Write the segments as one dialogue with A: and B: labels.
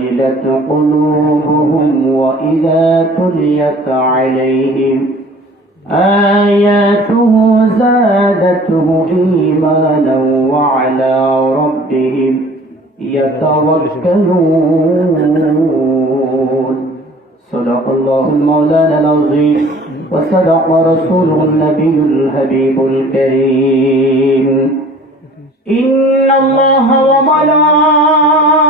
A: وجلت قلوبهم وإذا تليت عليهم آياته زادته إيمانا وعلى ربهم يتوكلون. صدق الله المولانا العظيم وصدق رسوله النبي الحبيب الكريم. إن الله وملائكته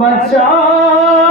A: बचा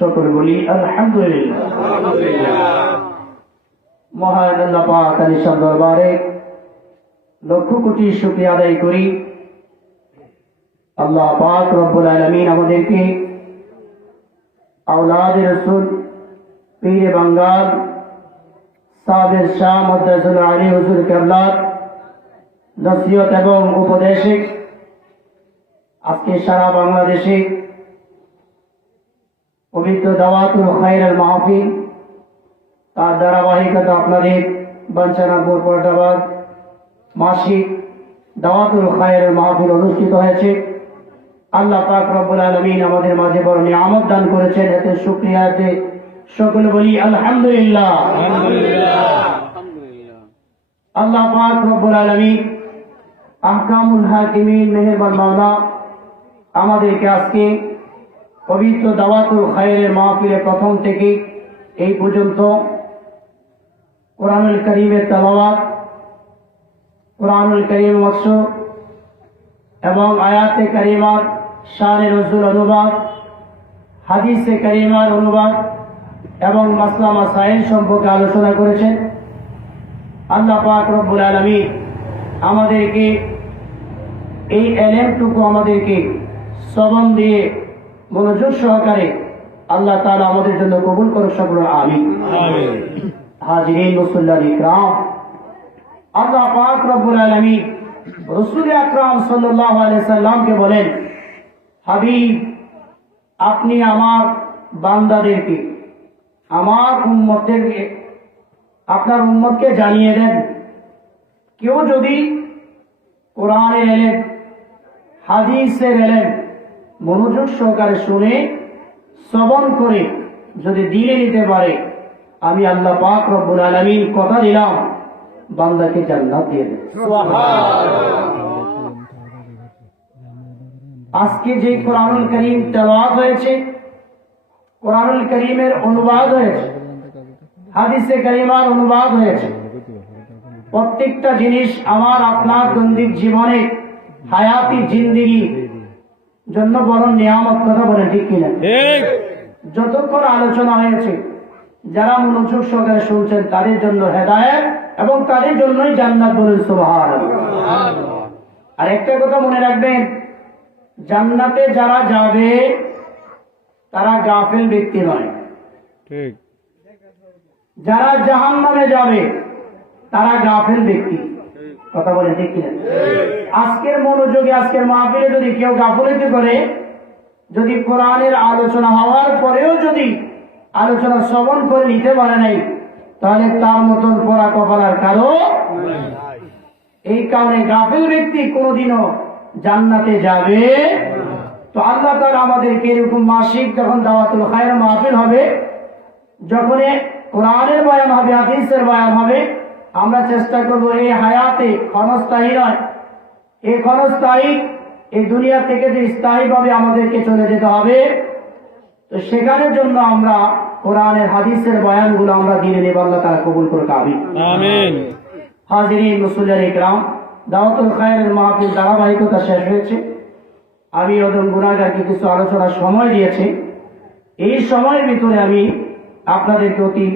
A: সকল বলি, আলহামদুলিল্লাহ। মহান আল্লাহ লক্ষ কোটি শুকরিয়া আদায় করি। আল্লাহ পাক রব্বুল আলামিন আমাদেরকে আওলাদ রসুল, পীর বাঙ্গাল, সাদের শাহ মদ্দাজুল আলী হুজুর কেবলার নসিহত এবং উপদেশে আজকে সারা বাংলাদেশে পবিত্র দাওয়াতুল খাইর মাহফিল। তার ধারাবাহিকতা আপনাদের বাঞ্ছানাপুর পল্টাবাদ মাসিক দাওয়াতুল খায়ের মাহফিল অনুষ্ঠিত হয়েছে। আল্লাহ পাক রব্বুল আলমিন আমাদের মাঝে বড় নিয়ামত দান করেছেন। এতে শুক্রিয়াতে সকলে বলি আলহামদুলিল্লাহ। আল্লাহ পাক রব্বুল আলমিন আহকামুল হাকিমিন, মেহেরবান মাওলা, আমাদেরকে আজকে পবিত্র দাওয়াতুল খায়ের মাহফিলে প্রথম থেকে এই পর্যন্ত কোরআনুল করিমের তালাওয়াত, কোরআনুল করিম মৎস্য এবং আয়াতে করিমার শানে রসুল অনুবাদ, হাদিসে করিমার অনুবাদ এবং মাসলা মাসাইল সম্পর্কে আলোচনা করেছেন। আল্লাহ পাক রব্বুল আলমী আমাদেরকে এই এলেমটুকু আমাদেরকে শ্রবণ দিয়ে মনোযোগ সহকারে আল্লাহ তালা আমাদের জন্য কবুল করুক সকল আমি হাজিরিন মুসল্লাল ইকরাম। আল্লাহ পাক রব্বুল আলমী রসুল আকরাম সাল্লাহ সাল্লামকে বলেন হাবিব আপনি আমার বান্দাদেরকে আমার উম্মতদেরকে আপনার উম্মতকে জানিয়ে দেন। কেউ যদি কোরআনের এলেন হাদিসের এলেন মনোযোগ সহকারে শুনে শ্রবণ করে যদি দিলে নিতে পারে, আমি আল্লাহ পাক রব্বুল আলামিন কথা দিলাম, বান্দাকে জান্নাত দিয়ে দেব। আজকে যে কোরআনুল করিম তেলাওয়াত হয়েছে, কোরআনুল করিমের অনুবাদ হয়েছে, হাদিসে করিমার অনুবাদ হয়েছে। প্রত্যেকটা জিনিস আমার আপনার দৈনিক জীবনে, হায়াতি জিন্দিগি জন্য বড় নিয়ামত কথা বলে ঠিক কিনা? যতক্ষণ আলোচনা হয়েছে যারা মনোযোগ সহকারে শুনছেন তাদের জন্য হেদায়েত এবং তাদের জন্যই জান্নাত বলুন সুবহান আর একটা কথা মনে রাখবেন জান্নাতে যারা যাবে তারা গাফেল ব্যক্তি নয়।
B: ঠিক।
A: যারা জাহান নামে যাবে তারা গাফেল ব্যক্তি। কথা বলে ঠিক কিনা? আজকের মনোযোগে আজকের মাহফিলে যদি কেউ গাফলতি করে যদি কোরআনের আলোচনা হওয়ার পরেও যদি আলোচনা শ্রবণ করে নিতে পারে নাই তাহলে তার মতন পড়া কপালার কারও এই কারণে গাফেল ব্যক্তি কোনোদিনও জান্নাতে যাবে তো আল্লাহ তাআলা আমাদেরকে এরকম মাসিক যখন দাওয়াতুল খায়ের মাহফিল হবে যখন কোরআনের বয়ান হবে হাদিসের বয়ান হবে আমরা চেষ্টা করব এই হায়াতে ক্ষণস্থায়ী নয়। এই ক্ষণস্থায়ী এই দুনিয়া থেকে যে স্থায়ীভাবে আমাদেরকে চলে যেতে হবে তো সেখানের জন্য আমরা কোরআনের হাদিসের বয়ানগুলো আমরা দিনে নেব আল্লাহ তারা কবুল করে কাবি
B: আমিন।
A: হাজিরিন মুসুল্লার ইকরাম দাওয়াতুল খায়ের মাহফিল ধারাবাহিকতা শেষ হয়েছে। আমি ওদম গুণাগারকে কিছু আলোচনার সময় দিয়েছি। এই সময়ের ভিতরে আমি আপনাদেরকে অতি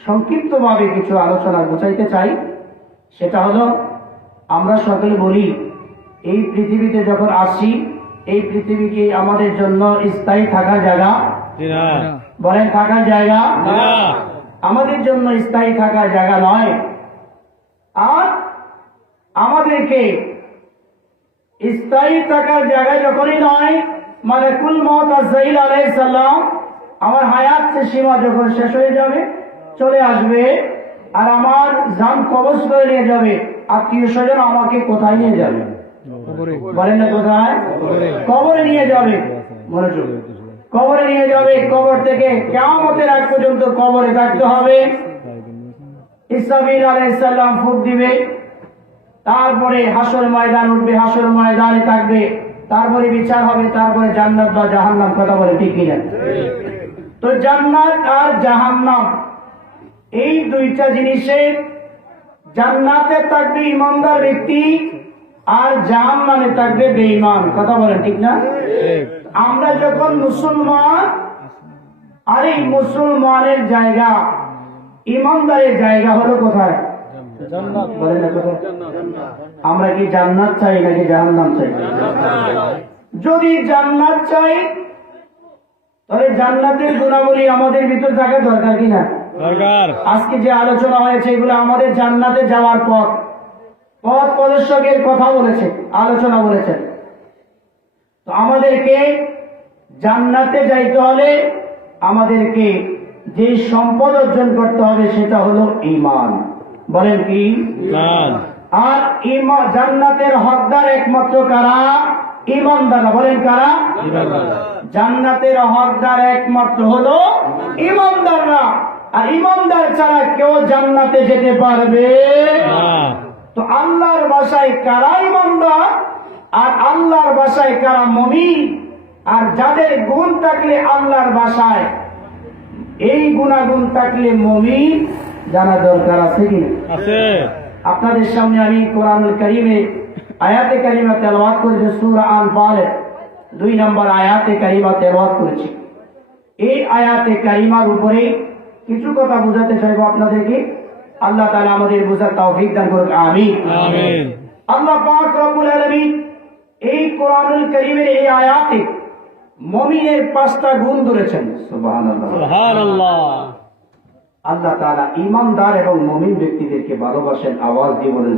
A: সংক্ষিপ্তভাবে কিছু আলোচনা বোঝাইতে চাই। সেটা হলো, আমরা সকলে বলি, এই পৃথিবীতে যখন আসি, এই পৃথিবী কি আমাদের জন্য স্থায়ী থাকার জায়গা। বলেন থাকার জায়গা। আমাদের জন্য স্থায়ী থাকার জায়গা নয়। আর আমাদেরকে স্থায়ী থাকার জায়গা যখনই নয় মানে কুল আলাইসাল্লাম আমার হায়াত সীমা যখন শেষ হয়ে যাবে। চলে আসবে আর আমার জান কবজ করে নিয়ে যাবে। আত্মীয় স্বজন আমাকে কোথায় নিয়ে যাবে? বলেন না কোথায়? কবরে। নিয়ে যাবে। মনোযোগ। কবরে নিয়ে যাবে। কবর থেকে কেমতের আগ পর্যন্ত কবরে থাকতে হবে। ইসরাফিল আলাইসাল্লাম ফুক দিবে। তারপরে হাসর ময়দান উঠবে। হাসর ময়দানে থাকবে। তারপরে বিচার হবে। তারপরে জান্নাত বা জাহান্নাম কথা বলে ঠিক কিনা? তো জান্নাত আর জাহান্নাম এই দুইটা জিনিসের জান্নাতে থাকবে ইমানদার ব্যক্তি আর জাহান্নামে থাকবে বেঈমান। কথা বলেন ঠিক না? আমরা যখন মুসলমান আর এই মুসলমানের জায়গা ইমানদারের জায়গা হলো কোথায়? আমরা কি জান্নাত চাই নাকি জাহান্নাম চাই? যদি জান্নাত চাই তাহলে জান্নাতের গুণাবলী আমাদের ভিতর থাকা দরকার কিনা আজকে যে আলোচনা হয়েছে এগুলো আমাদের জান্নাতে যাওয়ার পথ। পথ প্রদর্শকের কথা বলেছে আলোচনা বলেছেন তো আমাদেরকে জান্নাতে যাইতে হলে আমাদেরকে যে সম্পদ অর্জন করতে হবে সেটা হলো ঈমান। বলেন কি? আর জান্নাতের হকদার একমাত্র কারা? ইমানদারা বলেন কারা? জান্নাতের হকদার একমাত্র হলো ইমানদাররা আর ইমানদার ছাড়া কেউ জান্নাতে যেতে পারবে। তো আল্লাহর বাসায় কারা ইমানদার আর আল্লাহর বাসায় কারা মমিন? আর যাদের গুণ থাকলে আল্লাহর বাসায় এই গুণাগুণ থাকলে মমিন জানা দরকার আছে কি আপনাদের সামনে আমি কোরআনুল করিমে আয়াতে কারিমা তেলাওয়াত করেছি সূরা আনফালের দুই নম্বর আয়াতে কারিমা তেলাওয়াত করেছি। এই আয়াতে কারিমার উপরে কিছু কথা বোঝাতে চাইব আপনাদেরকে। আল্লাহ তাআলা আমাদের বোঝার তৌফিক দান করুক আমিন।
B: আমিন।
A: আল্লাহ পাক রব্বুল আলামিন এই কোরআনুল করিমের এই আয়াতে মমিনের পাঁচটা গুণ ধরেছেন। আল্লাহ তাআলা ইমানদার এবং মমিন ব্যক্তিদেরকে ভালোবাসেন আওয়াজ দিয়ে বলেন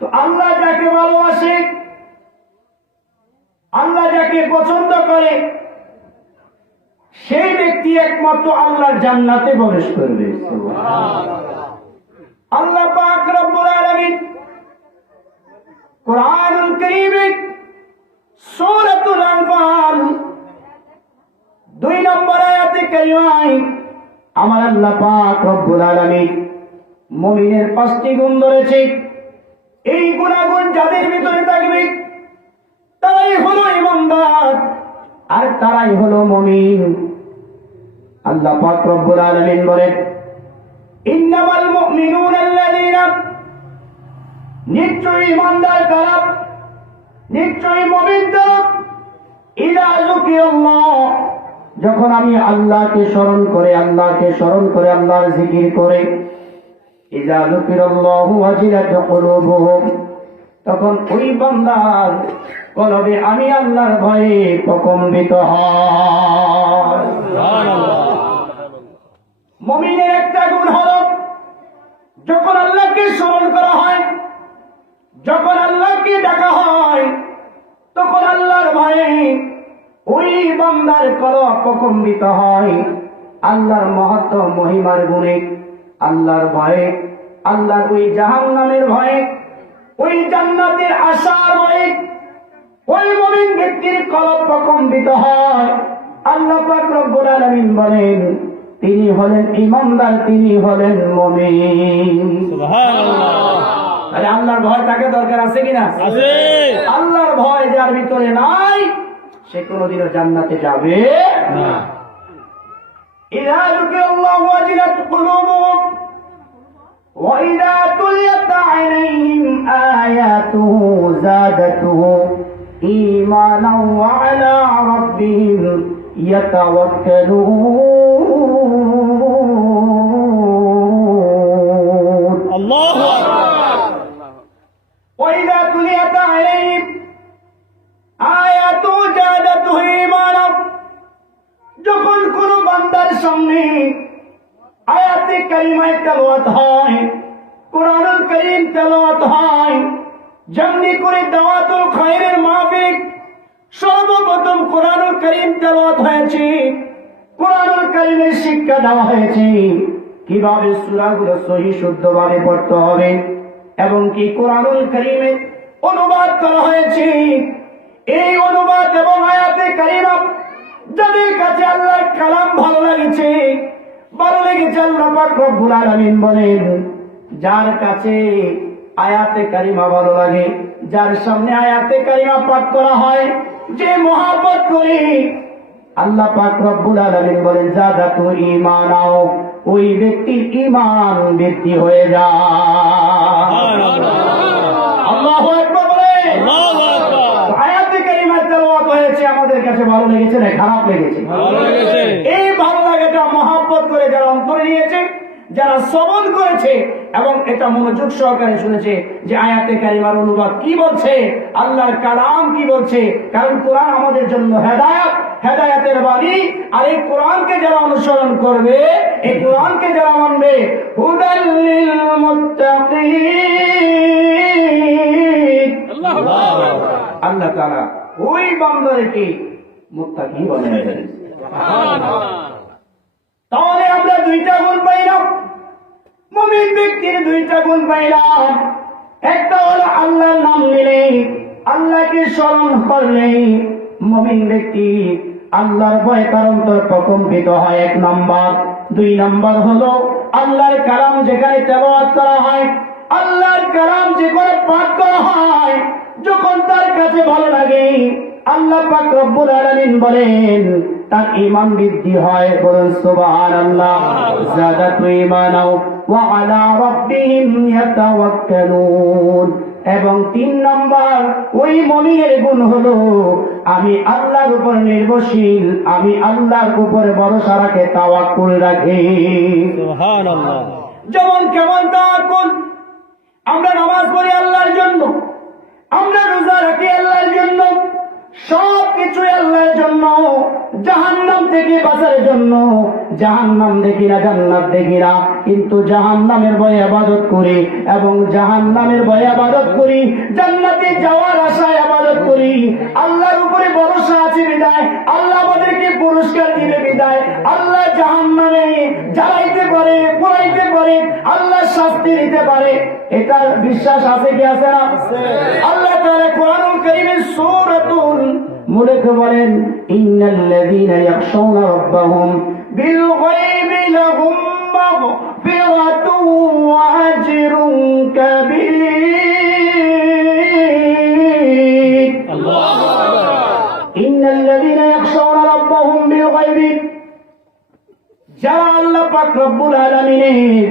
A: তো আল্লাহ যাকে ভালোবাসে আল্লাহ যাকে পছন্দ করে সেই ব্যক্তি একমাত্র আল্লাহর জান্নাতে প্রবেশ করবে। আল্লাহ সূরাতুল আনফাল কারিমায় আমার আল্লাহ পাক রব্বুল আলামিন মুমিনের পাঁচটি গুণ ধরেছে। এই গুণাগুণ যাদের ভিতরে থাকবে তারাই হলো ইমানদার আর তারাই হলো মুমিন। আল্লাহ পাক রব্বুল আলামিন বলেন যখন আমি আল্লাহকে স্মরণ করে, আল্লাহকে স্মরণ করে, আল্লাহর জিকির করে, ইদা যুকিরাল্লাহু ওয়াজিলাত তখন ওই বান্দার কলবে আমি আল্লাহর ভয়ে প্রকম্পিত মমিনের একটা গুণ হল, যখন আল্লাহকে স্মরণ করা হয়, যখন আল্লাহকে ডাকা হয়, তখন আল্লাহর ভয়ে ওই বান্দার কল প্রকম্পিত হয়। আল্লাহর মহত্ব, মহিমার গুণে আল্লাহর ভয়ে, আল্লাহর ওই জাহান ভয়ে, ওই জান্নাতের আশার ভয়ে ওই মমিন ব্যক্তির কলব প্রকম্পিত হয় আল্লাহ পাক রব্বুল আলামিন বলেন তিনি হলেন ইমানদার তিনি হলেন মমিন
B: সুবহানাল্লাহ
A: আরে আল্লাহর ভয় তাকে দরকার আছে কিনা
B: আছে
A: আল্লাহর ভয় যার ভিতরে নাই সে কোনোদিনও জান্নাতে যাবে
B: না
A: إذا ذكر الله وجلت قلوبهم وإذا تليت عليهم آياته زادته إيمانا وعلى ربهم يتوكلون
B: আল্লাহু আকবার
A: وإذا تليت عليهم آياته زادته إيمانا যখন কোন বান্দার সামনে আয়াতে কারিমায় তেলাওয়াত হয় কোরআনুল করিম তেলাওয়াত হয় যেমনি করে দাওয়াতুল খায়রের মাহফিক সর্বপ্রথম কোরআনুল করিম তেলাওয়াত হয়েছে। কোরআনুল করিমের শিক্ষা দেওয়া হয়েছে। কীভাবে সূরাগুলো সহি শুদ্ধভাবে পড়তে হবে এবং কি কোরআনুল করিমের অনুবাদ করা হয়েছে? এই অনুবাদ এবং আয়াতে কারিমা যাদের কাছে আল্লাহ কালাম ভালো লাগেছে, ভালো লেগেছে আল্লাহ পাক রব্বুল বলেন, যার কাছে আয়াতে কারিমা ভালো লাগে। যার সামনে আয়াতে কারিমা পাঠ করা হয় যে মহাব্বত করে আল্লাহ পাক রব্বুল আলামিন বলেন যাদা তু ঈমানাও ওই ব্যক্তির ঈমান বৃদ্ধি হয়ে যায় আল্লাহু আকবার বলেন
B: আল্লাহু আকবার
A: আয়াতে কারিমা তেলাওয়াত হয়েছে আমাদের কাছে ভালো লেগেছে না খারাপ লেগেছে?
B: ভালো লেগেছে।
A: এই ভালো লাগাটা মহাব্বত করে যারা অন্তরে নিয়েছে যারা শ্রবণ করেছে এবং এটা মনোযোগ সহকারে শুনেছে যে আয়াতে কারিমার অনুবাদ কি বলছে আল্লাহর কালাম কি বলছে কারণ কোরআন আমাদের জন্য হেদায়াত হেদায়াতের বাণী আর এই কোরআনকে যারা অনুসরণ করবে এই কোরআনকে যারা মানবে হুদাল্লিল মুত্তাকিন। আল্লাহ তাআলা ওই বান্দাদেরকে মুত্তাকি বানায় দেন। তাহলে আমরা দুইটা গুণ পাইলাম মুমিন ব্যক্তির দুইটা গুণ পাইলাম। একটা হলো আল্লাহর নাম নিলে আল্লাহকে স্মরণ করলে মুমিন ব্যক্তি আল্লাহর ভয় কারণ তোর প্রকম্পিত হয় এক নাম্বার। দুই নাম্বার হলো আল্লাহর কালাম যেখানে তেলাওয়াত করা হয়, আল্লাহর কালাম যেখানে পাঠ করা হয়, যখন তার কাছে ভালো লাগে আল্লাহ পাক রব্বুল আলামিন বলেন তার ঈমান বৃদ্ধি হয় বলুন সুবহানাল্লাহ। যাদাতু ঈমানাও ওয়া আলা রাব্বিহিম ইয়াতাওয়াক্কালুন। এবং তিন নাম্বার ওই মমিনের গুণ হলো আমি আল্লাহর উপর নির্ভরশীল আমি আল্লাহর উপরে ভরসা রাখে তাওয়াক্কুল রাখি।
B: সুবহানাল্লাহ।
A: যেমন কেমন তাওয়াক্কুল আমরা নামাজ পড়ি আল্লাহর জন্য জাহান্নাম দেখি না জান্নাত দেখি না কিন্তু জাহান্নামের ভয়ে আবাদত করি এবং জাহান্নামের ভয়ে আবাদত করি জান্নাতে যাওয়ার আশায় আবাদত করি। আল্লাহর উপরে ভরসা আছে বিদায়। আল্লাহ আমাদেরকে পুরস্কার দিবে বিদায়। আল্লাহ জাহান্নামে জ্বালাইতে পারে পোড়াইতে পারে আল্লাহ শাস্তি দিতে পারে। এটা বিশ্বাস আছে কি আছে না? আল্লাহ তাআলা কোরআনুল কারীমের সূরাতুল মুলেখ বলেন ইন্নাল্লাযীনা ইয়াখশাউনা রাব্বাহুম বিল গায়বি লাহুম মাগফিরাতুন ওয়া
B: আজরুন
A: কাবীর। ইন্নাল্লাযীনা ইয়াখশাউনা রাব্বাহুম বিল গায়বি যারা আল্লাহ পাক রব্বুল আলামিনের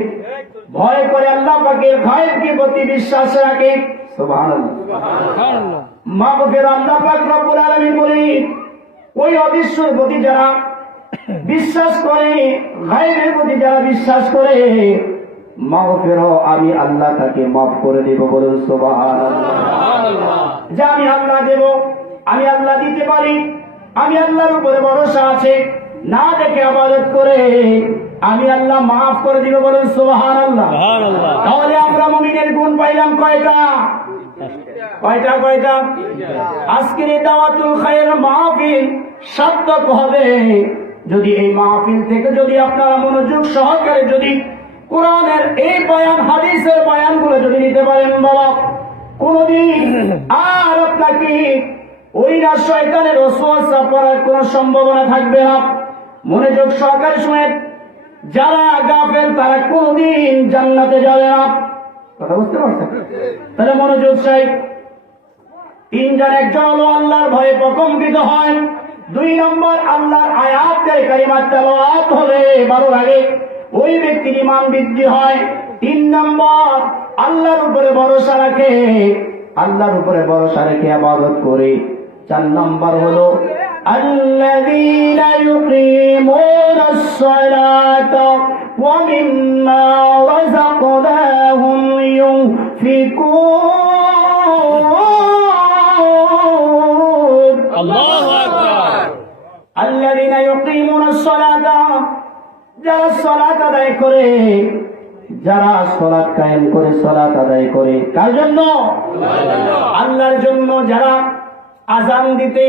A: ভয় করে আল্লাহ পাকের ভয়ের কি প্রতি বিশ্বাস রাখে সুবহানাল্লাহ। সুবহানাল্লাহ। মাগফির আল্লাহ পাক রব্বুল আলামিন বলে ওই অবিশ্বর প্রতি যারা বিশ্বাস করে গায়েবের প্রতি যারা বিশ্বাস করে মাগফির আমি আল্লাহ তাকে মাফ করে দেব বলুন সুবহানাল্লাহ। যে আমি আল্লাহ দেব আমি আল্লাহ দিতে পারি আমি আল্লাহর উপরে ভরসা আছে না দেখে আবাদত করে আমি আল্লাহ মাফ করে দিব বলুন সুবাহান আল্লাহ
B: সুবহানাল্লাহ।
A: তাহলে আমরা মমিনের গুণ পাইলাম কয়টা? কয়টা কয়টা? আজকের দাওয়াতুল খায়ের মাহফিল সার্থক হবে। যদি এই মাহফিল থেকে যদি আপনারা মনোযোগ সহকারে যদি কোরআনের এই বয়ান, হাদিসের বয়ানগুলো যদি নিতে পারেন, বাবা, কোনদিন আর আপনাকে ওই না শয়তানের ওসওয়াসা পড়ার কোনো সম্ভাবনা থাকবে না। মনোযোগ সহকারে শুনেন, যারা গাফেল তারা কোনদিন জান্নাতে যাবে না। কথা বুঝতে পারছেন? তাহলে মনোযোগ চাই। তিনজন একজন হলো আল্লাহর ভয়ে প্রকম্পিত হয়। দুই নম্বর আল্লাহর আয়াতের কারিমার তেলাওয়াত হলে ভালো লাগে ওই ব্যক্তির ইমান বৃদ্ধি হয়। তিন নম্বর আল্লাহর উপরে ভরসা রাখে। আল্লাহর উপরে ভরসা রেখে আবাদত করে। চার নম্বর হলো الذين يقيمون الصلاة ومما رزقناهم ينفقون
B: الله أكبر
A: الذين يقيمون الصلاة যারা সলাত আদায় করে যারা সলাৎ কায়েম করে সলাৎ আদায় করে কার জন্য আল্লাহর জন্য যারা আজান দিতে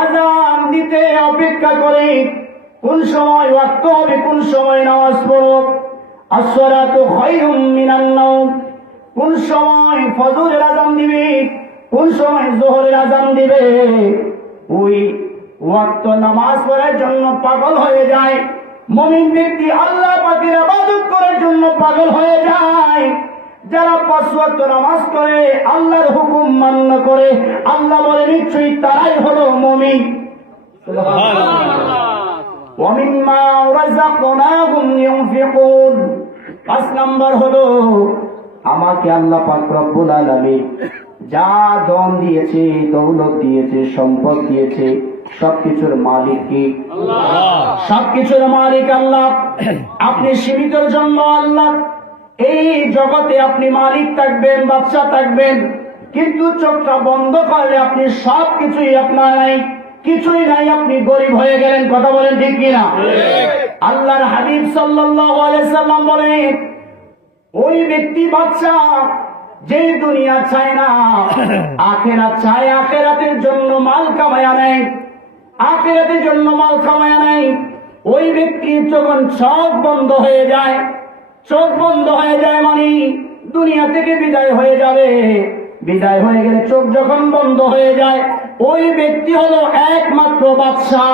A: আজান দিতে অপেক্ষা করে। কোন সময় ওয়াক্ত হবে, কোন সময় নামাজ পড়ো আসসালাতু খায়রুম মিনান নাওম। কোন সময় ফজরের আজান দিবে, কোন সময় জোহরের আজান দিবে? ওই ওয়াক্ত নামাজ পড়ার জন্য পাগল হয়ে যায়। মমিন ব্যক্তি আল্লাহ পাকের আবাদত করার জন্য পাগল হয়ে যায়। যারা পাঁচ ওয়াক্ত নামাজ করে আল্লাহর হুকুম মান্য করে আল্লাহ বলে নিশ্চয়ই তারাই হলো মমিন ومما رزقناهم ينفقون পাঁচ নাম্বার হলো আমাকে আল্লাহ পাক রব্বুল আলামিন যা ধন দিয়েছে দৌলত দিয়েছে সম্পদ দিয়েছে সবকিছুর মালিক কি সবকিছুর মালিক আল্লাহ আপনি সীমিতর জন্য আল্লাহ এই জগতে আপনি মালিক থাকবেন বাচ্চা থাকবেন, কিন্তু চোখটা বন্ধ করলে আপনি সব কিছুই আপনার নাই, কিছুই নাই, আপনি গরিব হয়ে গেলেন, কথা বলেন ঠিক কিনা? আল্লাহর হাবিব সাল্লাম বলেন, ওই ব্যক্তি বাচ্চা যে দুনিয়া চায় না আখেরা চায়, আখেরাতের জন্য মাল কামায়া নেই আখেরাতের জন্য মাল কামায়া নেয়। ওই ব্যক্তি যখন সব বন্ধ হয়ে যায় চোখ বন্ধ হয়ে যায় মানে দুনিয়া থেকে বিদায় হয়ে যাবে। বিদায় হয়ে গেলে চোখ যখন বন্ধ হয়ে যায় ওই ব্যক্তি হলো একমাত্র বাদশা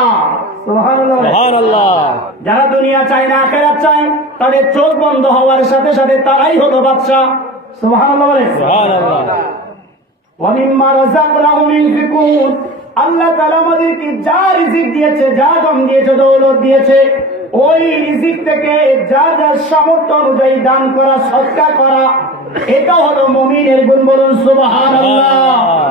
A: সুবহানাল্লাহ।
B: সুবহানাল্লাহ।
A: যারা দুনিয়া চায় না আখেরাত চায় তাদের চোখ বন্ধ হওয়ার সাথে সাথে তারাই হলো বাদশা সুবহানাল্লাহ বলে
B: সুবহানাল্লাহ।
A: ওয়ামিম্মা রাযাকনাহুম ইউনফিকুন আল্লাহ আমাদেরকে যা রিজিক দিয়েছে যা দম দিয়েছে দৌলত দিয়েছে ওই রিজিক থেকে যা যা সামর্থ্য অনুযায়ী দান করা, সৎকার করা, এটা হলো মমিনের গুণ বলুন সুবহানাল্লাহ।